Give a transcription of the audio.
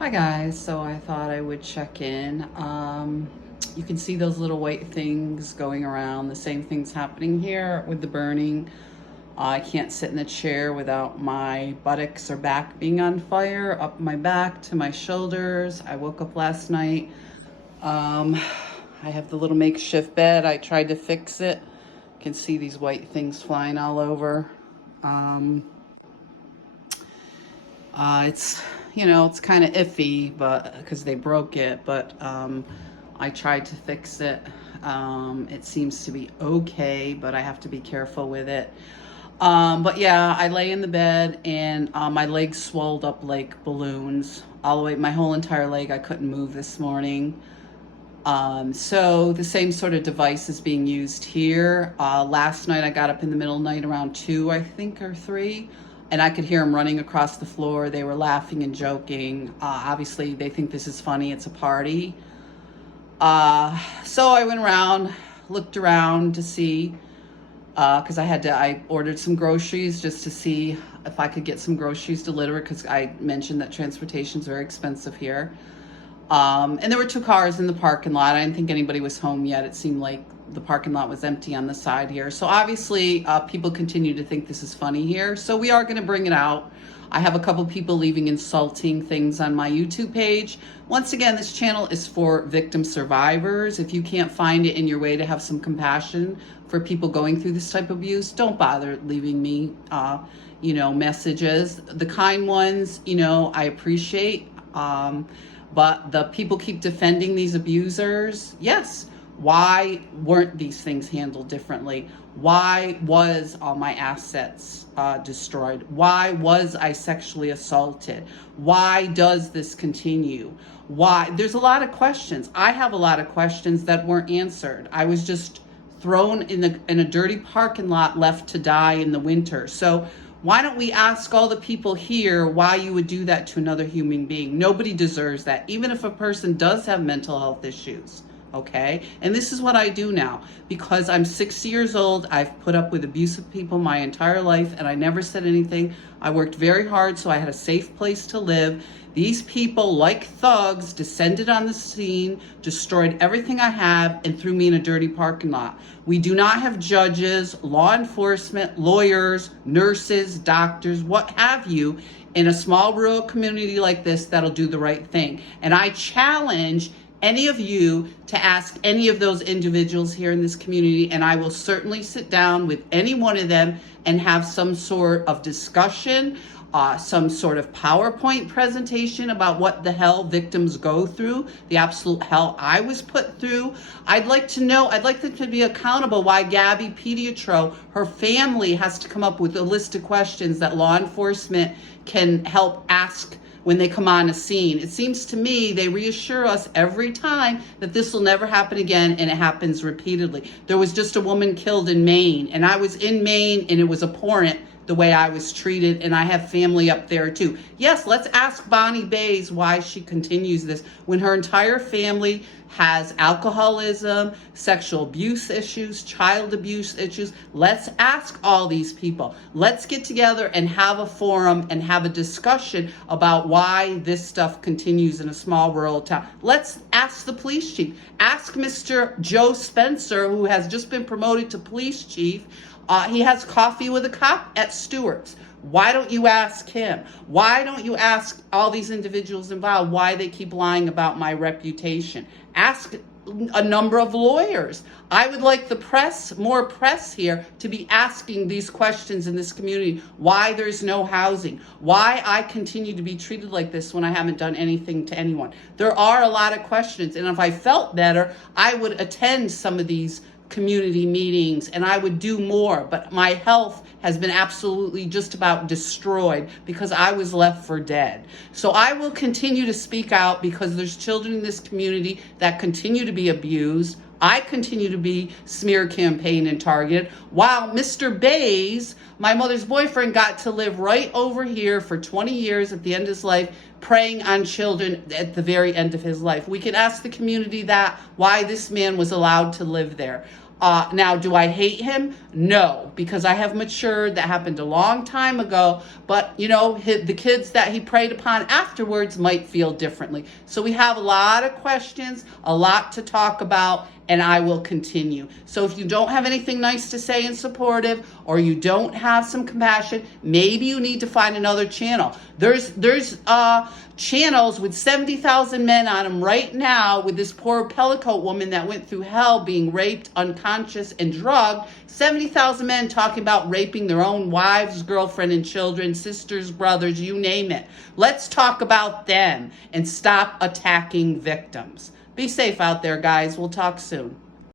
Hi guys, so I thought I would check in. You can see those little white things going around. The same thing's happening here with the burning. I can't sit in the chair without my buttocks or back being on fire, up my back to my shoulders. I woke up last night. Um, I have the little makeshift bed. I tried to fix it. You can see these white things flying all over. Um, it's, it's kind of iffy, but because they broke it, but I tried to fix it. It seems to be okay, but I have to be careful with it. But yeah, I lay in the bed and my legs swelled up like balloons all the way, my whole entire leg. I couldn't move this morning. So the same sort of device is being used here. Last night I got up in the middle of the night around 2, I think, or 3, and I could hear them running across the floor. They were laughing and joking. Obviously they think this is funny. It's a party. So I went around, looked around to see, because I ordered some groceries just to see if I could get some groceries delivered, because I mentioned that transportation is very expensive here. And there were 2 cars in the parking lot. I didn't think anybody was home yet. It seemed like the parking lot was empty on the side here. So obviously, people continue to think this is funny here. So we are going to bring it out. I have a couple people leaving insulting things on my YouTube page. Once again, this channel is for victim survivors. If you can't find it in your way to have some compassion for people going through this type of abuse, don't bother leaving me, messages. The kind ones, I appreciate. But the people keep defending these abusers. Yes. Why weren't these things handled differently? Why was all my assets destroyed? Why was I sexually assaulted? Why does this continue? Why? There's a lot of questions. I have a lot of questions that weren't answered. I was just thrown in a dirty parking lot, left to die in the winter. So why don't we ask all the people here why you would do that to another human being? Nobody deserves that, even if a person does have mental health issues, okay? And this is what I do now. Because I'm 60 years old, I've put up with abusive people my entire life, and I never said anything. I worked very hard, so I had a safe place to live. These people, like thugs, descended on the scene, destroyed everything I have, and threw me in a dirty parking lot. We do not have judges, law enforcement, lawyers, nurses, doctors, what have you, in a small rural community like this that'll do the right thing. And I challenge any of you to ask any of those individuals here in this community, and I will certainly sit down with any one of them and have some sort of discussion, some sort of PowerPoint presentation about what the hell victims go through, the absolute hell I was put through. I'd like them to be accountable why Gabby Pediatro, her family, has to come up with a list of questions that law enforcement can help ask when they come on a scene. It seems to me they reassure us every time that this will never happen again, and it happens repeatedly. There was just a woman killed in Maine, and I was in Maine, and it was abhorrent the way I was treated, and I have family up there too. Yes, let's ask Bonnie Bays why she continues this when her entire family has alcoholism, sexual abuse issues, child abuse issues. Let's ask all these people. Let's get together and have a forum and have a discussion about why this stuff continues in a small rural town. Let's ask the police chief. Ask Mr. Joe Spencer, who has just been promoted to police chief. He has coffee with a cop at Stewart's. Why don't you ask him? Why don't you ask all these individuals involved why they keep lying about my reputation? Ask a number of lawyers. I would like the press, more press here, to be asking these questions in this community. Why there's no housing. Why I continue to be treated like this when I haven't done anything to anyone. There are a lot of questions, and if I felt better, I would attend some of these community meetings and I would do more, but my health has been absolutely just about destroyed because I was left for dead. So I will continue to speak out because there's children in this community that continue to be abused. I continue to be smear campaigned and targeted, while Mr. Bays, my mother's boyfriend, got to live right over here for 20 years at the end of his life, preying on children at the very end of his life. We can ask the community that, why this man was allowed to live there. Now, do I hate him? No, because I have matured. That happened a long time ago. But, the kids that he preyed upon afterwards might feel differently. So we have a lot of questions, a lot to talk about, and I will continue. So if you don't have anything nice to say and supportive, or you don't have some compassion, maybe you need to find another channel. There's channels with 70,000 men on them right now, with this poor Pellicoat woman that went through hell being raped, unconscious, and drugged. 70,000 men talking about raping their own wives, girlfriend, and children, sisters, brothers, you name it. Let's talk about them and stop attacking victims. Be safe out there, guys. We'll talk soon.